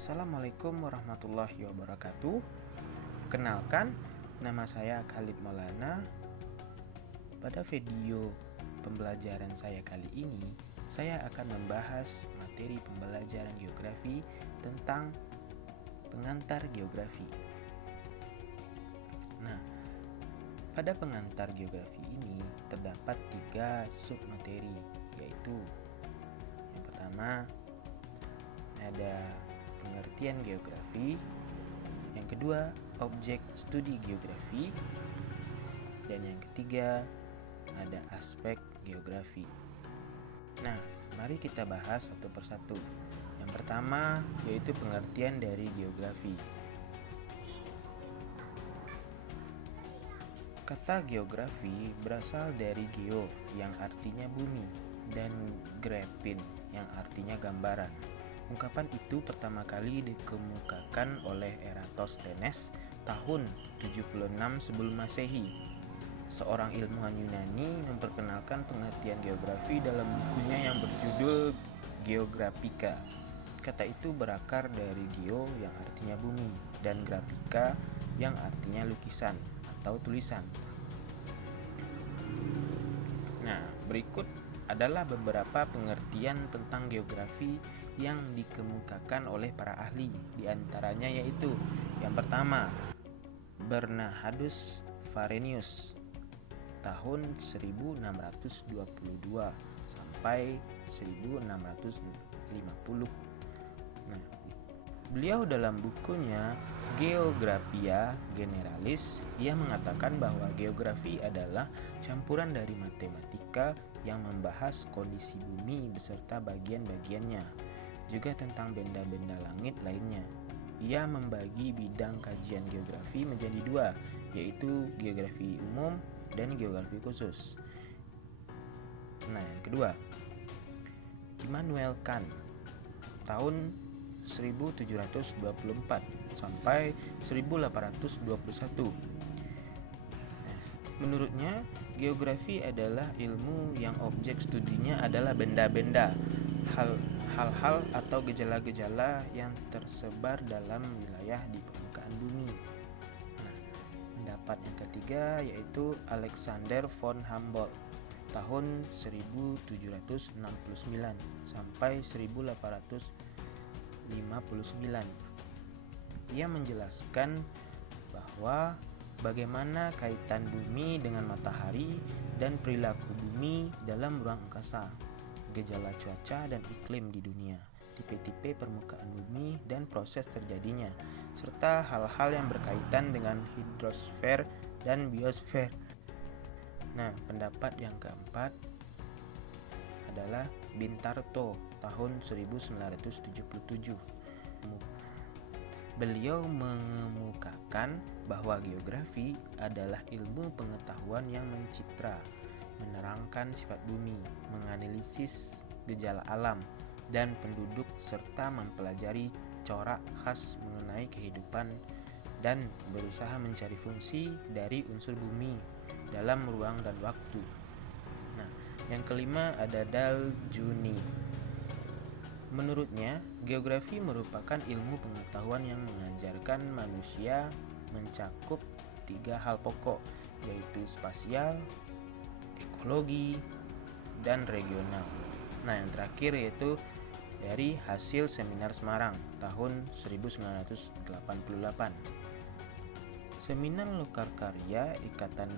Assalamualaikum warahmatullahi wabarakatuh. Kenalkan, nama saya Khalid Maulana. Pada video pembelajaran saya kali ini, saya akan membahas materi pembelajaran geografi tentang pengantar geografi. Nah, pada pengantar geografi ini terdapat 3 submateri, yaitu yang pertama ada pengertian geografi, yang kedua objek studi geografi, dan yang ketiga ada aspek geografi. Nah, mari kita bahas satu persatu. Yang pertama yaitu pengertian dari geografi. Kata geografi berasal dari geo yang artinya bumi dan grafin yang artinya gambaran. Ungkapan itu pertama kali dikemukakan oleh Eratosthenes tahun 76 sebelum Masehi. Seorang ilmuwan Yunani memperkenalkan pengertian geografi dalam bukunya yang berjudul Geographika. Kata itu berakar dari geo yang artinya bumi dan grafika yang artinya lukisan atau tulisan. Nah, berikut adalah beberapa pengertian tentang geografi yang dikemukakan oleh para ahli. Di antaranya yaitu yang pertama, Bernardus Varenius tahun 1622 sampai 1650. Nah, beliau dalam bukunya Geographia Generalis, ia mengatakan bahwa geografi adalah campuran dari matematika yang membahas kondisi bumi beserta bagian-bagiannya, juga tentang benda-benda langit lainnya. Ia membagi bidang kajian geografi menjadi 2, yaitu geografi umum dan geografi khusus. Nah, yang kedua, Immanuel Kant tahun 1724 sampai 1821. Menurutnya, geografi adalah ilmu yang objek studinya adalah benda-benda, hal-hal atau gejala-gejala yang tersebar dalam wilayah di permukaan bumi. Nah, pendapat yang ketiga yaitu Alexander von Humboldt tahun 1769 sampai 1859. Ia menjelaskan bahwa bagaimana kaitan bumi dengan matahari dan perilaku bumi dalam ruang angkasa, gejala cuaca dan iklim di dunia, tipe-tipe permukaan bumi dan proses terjadinya, serta hal-hal yang berkaitan dengan hidrosfer dan biosfer. Nah, pendapat yang keempat adalah Bintarto tahun 1977. Beliau mengemukakan bahwa geografi adalah ilmu pengetahuan yang mencitra, menerangkan sifat bumi, menganalisis gejala alam dan penduduk, serta mempelajari corak khas mengenai kehidupan dan berusaha mencari fungsi dari unsur bumi dalam ruang dan waktu. Nah, yang kelima ada Dal Juni. Menurutnya, geografi merupakan ilmu pengetahuan yang mengajarkan manusia mencakup 3 hal pokok, yaitu spasial, ekologi, dan regional. Nah, yang terakhir yaitu dari hasil Seminar Semarang tahun 1988. Seminar Lokarkarya Ikatan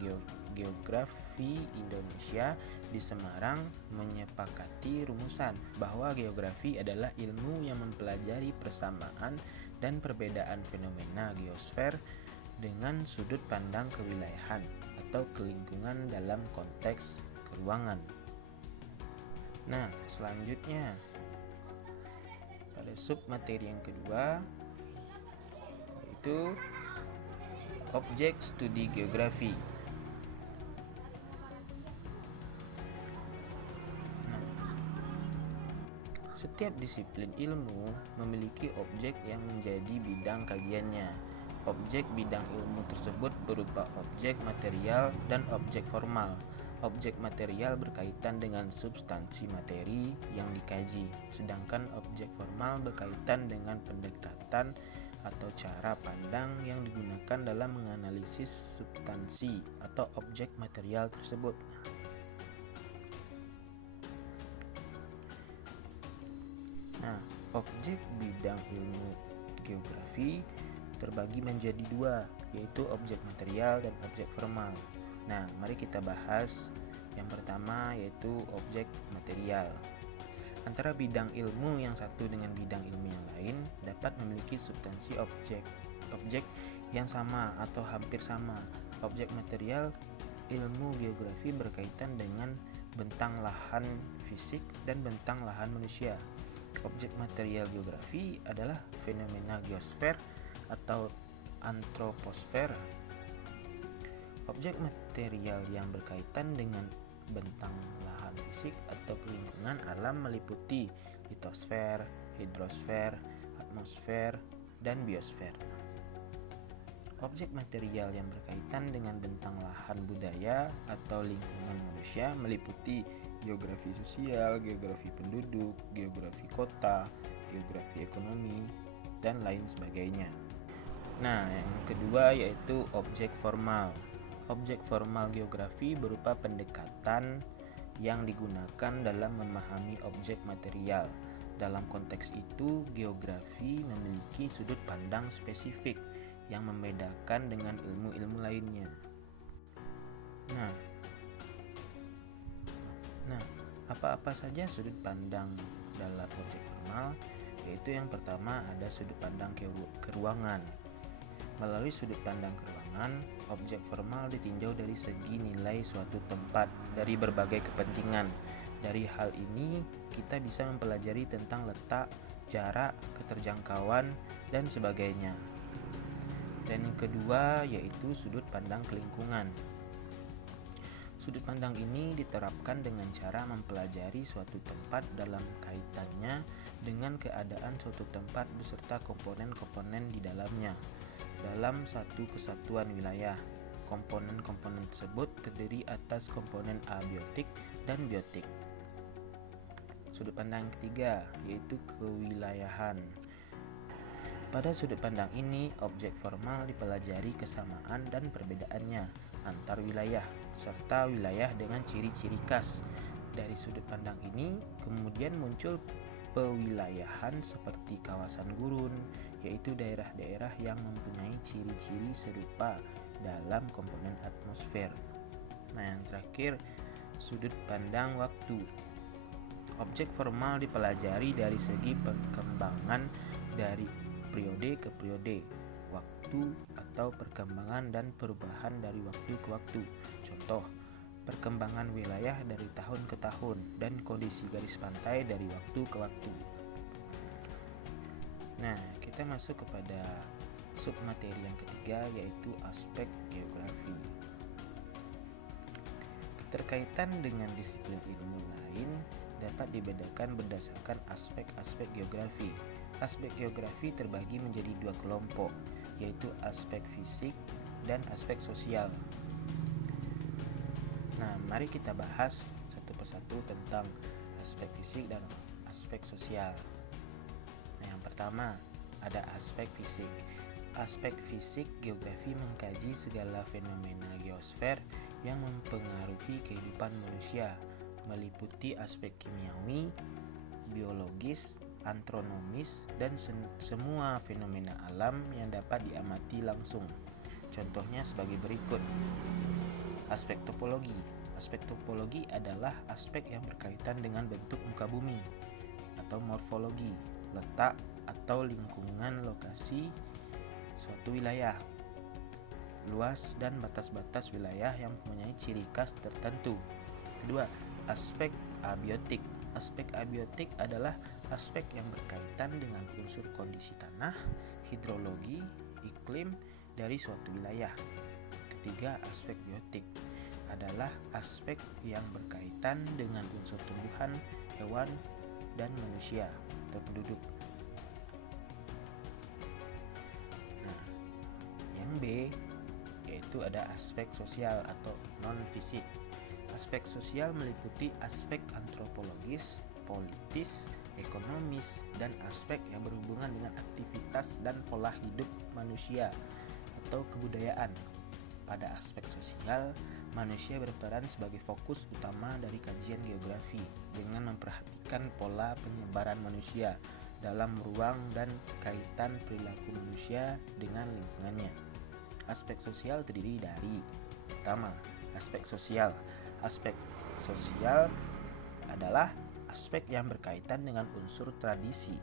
Geografi Indonesia di Semarang menyepakati rumusan bahwa geografi adalah ilmu yang mempelajari persamaan dan perbedaan fenomena geosfer dengan sudut pandang kewilayahan atau kelingkungan dalam konteks keruangan. Nah, selanjutnya pada submateri yang kedua yaitu objek studi geografi. Setiap disiplin ilmu memiliki objek yang menjadi bidang kajiannya. Objek bidang ilmu tersebut berupa objek material dan objek formal. Objek material berkaitan dengan substansi materi yang dikaji, sedangkan objek formal berkaitan dengan pendekatan atau cara pandang yang digunakan dalam menganalisis substansi atau objek material tersebut. Nah, objek bidang ilmu geografi terbagi menjadi dua, yaitu objek material dan objek formal. Nah, mari kita bahas yang pertama, yaitu objek material. Antara bidang ilmu yang satu dengan bidang ilmu yang lain dapat memiliki substansi objek yang sama atau hampir sama. Objek material ilmu geografi berkaitan dengan bentang lahan fisik dan bentang lahan manusia. Objek material geografi adalah fenomena geosfer atau antroposfer. Objek material yang berkaitan dengan bentang lahan fisik atau lingkungan alam meliputi litosfer, hidrosfer, atmosfer, dan biosfer. Objek material yang berkaitan dengan bentang lahan budaya atau lingkungan manusia meliputi geografi sosial, geografi penduduk, geografi kota, geografi ekonomi, dan lain sebagainya. Nah, yang kedua yaitu objek formal. Objek formal geografi berupa pendekatan yang digunakan dalam memahami objek material. Dalam konteks itu, geografi memiliki sudut pandang spesifik yang membedakan dengan ilmu-ilmu lainnya. Nah, apa-apa saja sudut pandang dalam objek formal? Yaitu yang pertama ada sudut pandang keruangan. Melalui sudut pandang keruangan, objek formal ditinjau dari segi nilai suatu tempat dari berbagai kepentingan. Dari hal ini, kita bisa mempelajari tentang letak, jarak, keterjangkauan, dan sebagainya. Dan yang kedua yaitu sudut pandang kelingkungan. Sudut pandang ini diterapkan dengan cara mempelajari suatu tempat dalam kaitannya dengan keadaan suatu tempat beserta komponen-komponen di dalamnya. Dalam satu kesatuan wilayah, komponen-komponen tersebut terdiri atas komponen abiotik dan biotik. Sudut pandang ketiga yaitu kewilayahan. Pada sudut pandang ini, objek formal dipelajari kesamaan dan perbedaannya antar wilayah, serta wilayah dengan ciri-ciri khas. Dari sudut pandang ini, kemudian muncul pewilayahan seperti kawasan gurun, yaitu daerah-daerah yang mempunyai ciri-ciri serupa dalam komponen atmosfer. Nah, yang terakhir, sudut pandang waktu. Objek formal dipelajari dari segi perkembangan dari periode ke periode, waktu atau perkembangan dan perubahan dari waktu ke waktu. Contoh, perkembangan wilayah dari tahun ke tahun dan kondisi garis pantai dari waktu ke waktu. Nah, kita masuk kepada submateri yang ketiga yaitu aspek geografi. Keterkaitan dengan disiplin ilmu lain dapat dibedakan berdasarkan aspek-aspek geografi. Aspek geografi terbagi menjadi dua kelompok, yaitu aspek fisik dan aspek sosial. Nah, mari kita bahas satu persatu tentang aspek fisik dan aspek sosial. Nah, yang pertama ada aspek fisik. Aspek fisik geografi mengkaji segala fenomena geosfer yang mempengaruhi kehidupan manusia, meliputi aspek kimiawi, biologis, astronomis, dan semua fenomena alam yang dapat diamati langsung. Contohnya sebagai berikut. Aspek topologi. Aspek topologi adalah aspek yang berkaitan dengan bentuk muka bumi atau morfologi, letak atau lingkungan lokasi suatu wilayah, luas dan batas-batas wilayah yang mempunyai ciri khas tertentu. Kedua, aspek abiotik. Aspek abiotik adalah aspek yang berkaitan dengan unsur kondisi tanah, hidrologi, iklim dari suatu wilayah. Ketiga, aspek biotik adalah aspek yang berkaitan dengan unsur tumbuhan, hewan, dan manusia atau penduduk. Nah, yang B yaitu ada aspek sosial atau non-fisik. Aspek sosial meliputi aspek antropologis, politis, ekonomis, dan aspek yang berhubungan dengan aktivitas dan pola hidup manusia atau kebudayaan. Pada aspek sosial, manusia berperan sebagai fokus utama dari kajian geografi dengan memperhatikan pola penyebaran manusia dalam ruang dan kaitan perilaku manusia dengan lingkungannya. Aspek sosial terdiri dari: pertama, aspek sosial. Aspek sosial adalah aspek yang berkaitan dengan unsur tradisi,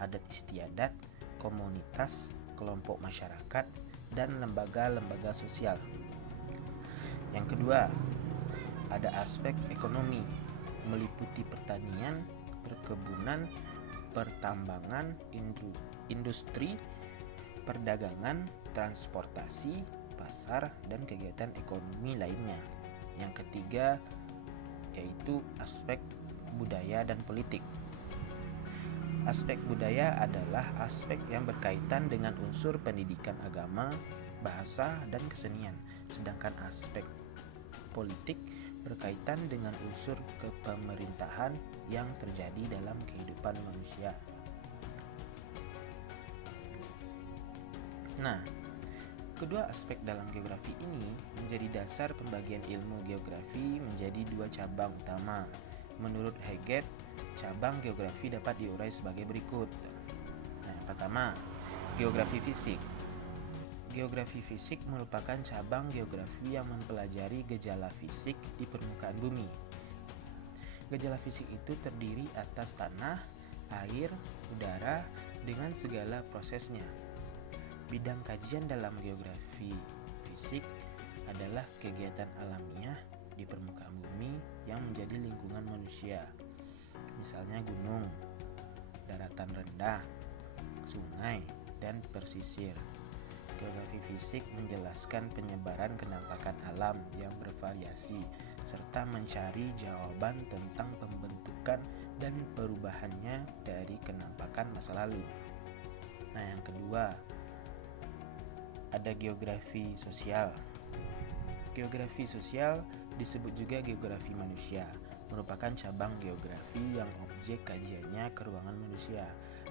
adat istiadat, komunitas, kelompok masyarakat, dan lembaga-lembaga sosial. Yang kedua, ada aspek ekonomi, meliputi pertanian, perkebunan, pertambangan, industri, perdagangan, transportasi, pasar, dan kegiatan ekonomi lainnya. Yang ketiga yaitu aspek budaya dan politik. Aspek budaya adalah aspek yang berkaitan dengan unsur pendidikan agama, bahasa, dan kesenian, sedangkan aspek politik berkaitan dengan unsur kepemerintahan yang terjadi dalam kehidupan manusia. Nah, kedua aspek dalam geografi ini menjadi dasar pembagian ilmu geografi menjadi dua cabang utama. Menurut Heget, cabang geografi dapat diurai sebagai berikut. Nah, yang pertama, geografi fisik. Geografi fisik merupakan cabang geografi yang mempelajari gejala fisik di permukaan bumi. Gejala fisik itu terdiri atas tanah, air, udara, dengan segala prosesnya. Bidang kajian dalam geografi fisik adalah kegiatan alamiah di permukaan bumi yang menjadi lingkungan manusia. Misalnya gunung, daratan rendah, sungai, dan pesisir. Geografi fisik menjelaskan penyebaran kenampakan alam yang bervariasi serta mencari jawaban tentang pembentukan dan perubahannya dari kenampakan masa lalu. Nah, yang kedua, ada geografi sosial. Geografi sosial disebut juga geografi manusia, merupakan cabang geografi yang objek kajiannya keruangan manusia.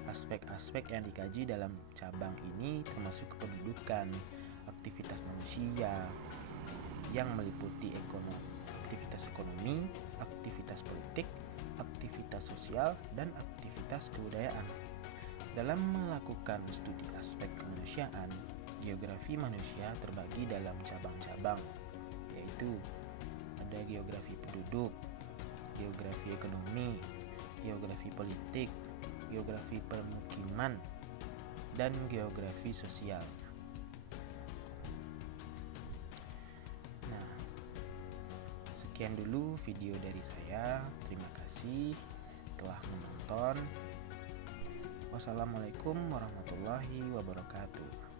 Aspek-aspek yang dikaji dalam cabang ini termasuk kependudukan, aktivitas manusia yang meliputi aktivitas ekonomi, aktivitas politik, aktivitas sosial, dan aktivitas kebudayaan. Dalam melakukan studi aspek kemanusiaan, geografi manusia terbagi dalam cabang-cabang, yaitu ada geografi penduduk, geografi ekonomi, geografi politik, geografi permukiman, dan geografi sosial. Nah, sekian dulu video dari saya. Terima kasih telah menonton. Wassalamualaikum warahmatullahi wabarakatuh.